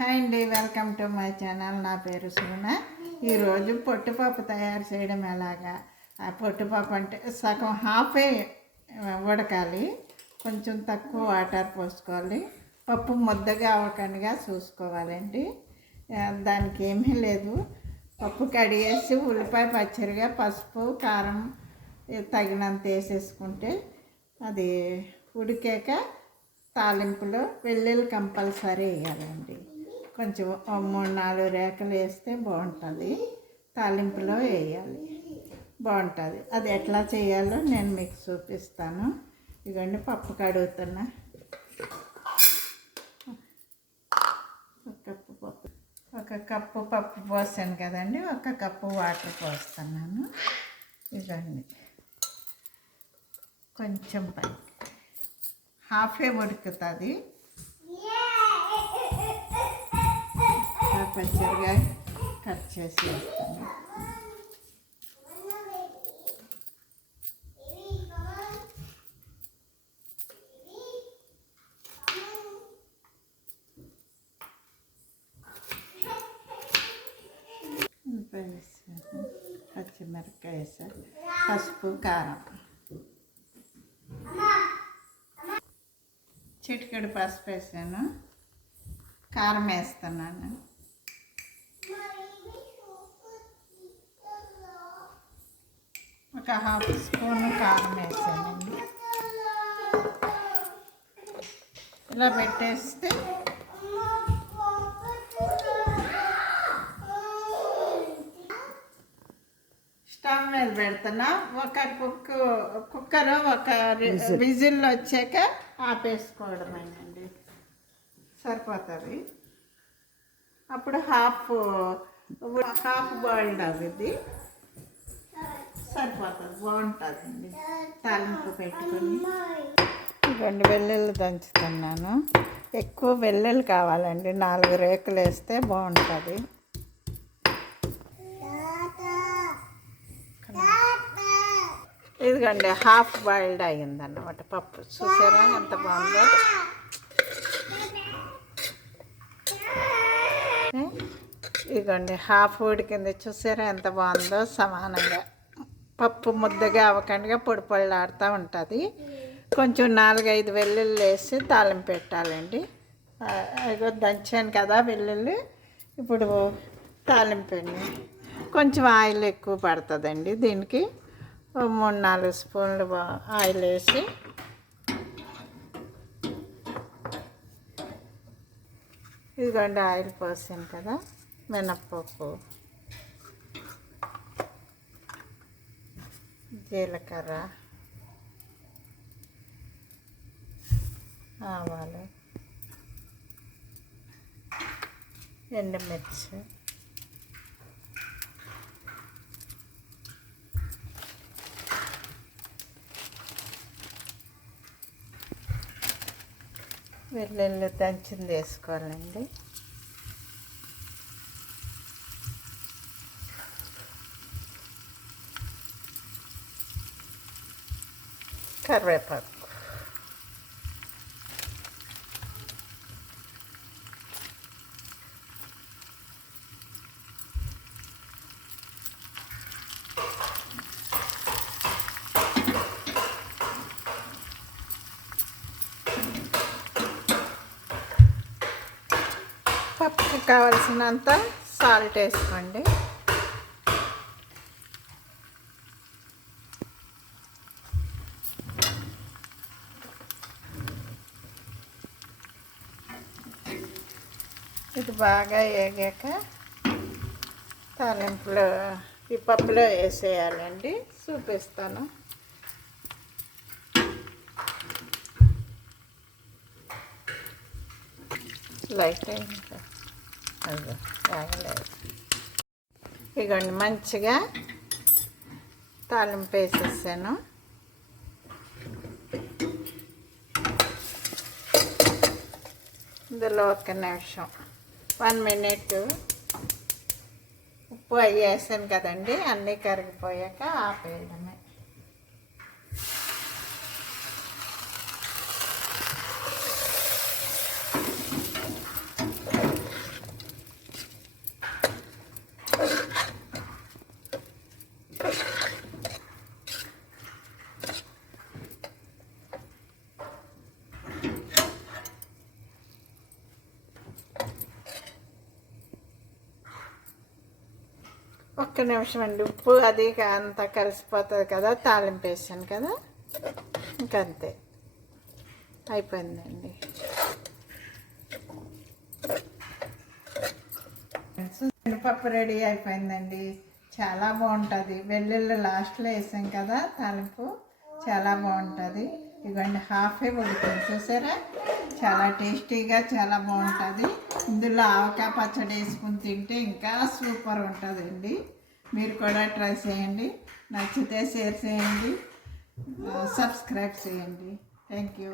Hi అండి, welcome to my channel. నా పేరు సుమన. ఈరోజు పొట్టుపప్పు తయారు చేయడం ఎలాగా. ఆ పొట్టుపప్పు అంటే సగం హాఫే ఉడకాలి, కొంచెం తక్కువ వాటర్ పోసుకోవాలి. పప్పు ముద్దగా అవ్వకుండా చూసుకోవాలండి. దానికి ఏమీ లేదు, పప్పు కడిగేసి ఉల్లిపాయ పచ్చడిగా పసుపు కారం తగినంత వేసేసుకుంటే అది ఉడికాక తాలింపులో వెల్లుల్లి కంపల్సరీ వేయాలండి. కొంచెం 3-4 రేకలు వేస్తే బాగుంటుంది. తాలింపులో వేయాలి, బాగుంటుంది. అది ఎట్లా చేయాలో నేను మీకు చూపిస్తాను. ఇదిగోండి, పప్పు కడుగుతున్నా. ఒక కప్పు పప్పు పోసాను కదండి, 1 కప్పు వాటర్ పోస్తున్నాను. ఇదండి, కొంచెం పై హాఫే ఉడుకుతుంది. పచ్చడిగా కట్ చేసి వేస్తాను. పచ్చిమిరపకాయ వేసాను, పసుపు కారం, చిటికెడు పసుపు వేసాను, కారం వేస్తున్నాను. ఒక 1/2 స్పూన్ కారం వేసానండి. ఇలా పెట్టేస్తే స్టవ్ మీద పెడుతున్నా. ఒక కుక్కర్ ఒక విజిల్ వచ్చాక ఆపేసుకోవడమేనండి, సరిపోతుంది. అప్పుడు హాఫ్ బాయిల్డ్ అవుతుంది, సరిపోతుంది, బాగుంటుందండి. తాలింపు పెట్టుకొని 2 వెల్లుల్లి దంచుతున్నాను. ఎక్కువ వెల్లుల్లి కావాలండి, 4 రేకులు వేస్తే బాగుంటుంది. ఇదిగోండి, హాఫ్ బాయిల్డ్ అయ్యిందన్నమాట పప్పు. చూసారా ఎంత బాగుందో. ఇదిగోండి, హాఫ్ ఉడికింది. చూసారా ఎంత బాగుందో. సమానంగా పప్పు ముద్దగా అవ్వకుండా పొడి పొడిలాడుతూ ఉంటుంది. కొంచెం 4-5 వెల్లుల్లి వేసి తాలింపు పెట్టాలండి. అదిగో దంచాను కదా వెల్లుల్లి. ఇప్పుడు తాలింపండి. కొంచెం ఆయిల్ ఎక్కువ పడుతుందండి దీనికి. 3-4 స్పూన్లు ఆయిల్ వేసి ఇదిగోండి, ఆయిల్ పోసాను కదా. మినప్పప్పు, జీలకర్ర, ఆవాలు, ఎండుమిర్చి, వెల్లుల్లి దంచింది వేసుకోవాలండి. కరివేపాకు, పప్పుకి కావాల్సినంత సాల్ట్ వేసుకోండి. ఇది బాగా వేగాక తాలింపులో ఈ పప్పులో వేసేయాలండి. చూపిస్తాను. లైట్ అయింది, అది వేగలేదు. ఇదిగోండి, మంచిగా తాలింపు వేసేసాను. ఇందులో 1 నిమిషం 1 మినిట్ ఉప్పు అవి వేసాను కదండి, అన్నీ కరిగిపోయాక ఆపేయడమే. ఒక్క నిమిషం అండి, ఉప్పు అది అంతా కలిసిపోతుంది కదా, తాలింపు వేసాను కదా, ఇంకంతే అయిపోయిందండి. శనగపప్పు రెడీ అయిపోయిందండి. చాలా బాగుంటుంది. వెల్లుల్లి లాస్ట్లో వేసాం కదా తాలింపు, చాలా బాగుంటుంది. ఇవ్వండి హాఫే ఉడికింది చూసారా, చాలా టేస్టీగా చాలా బాగుంటుంది. ఇందులో ఆవకాయ పచ్చడి వేసుకుని తింటే ఇంకా సూపర్ ఉంటుందండి. మీరు కూడా ట్రై చేయండి. నచ్చితే షేర్ చేయండి, సబ్స్క్రైబ్ చేయండి. Thank you.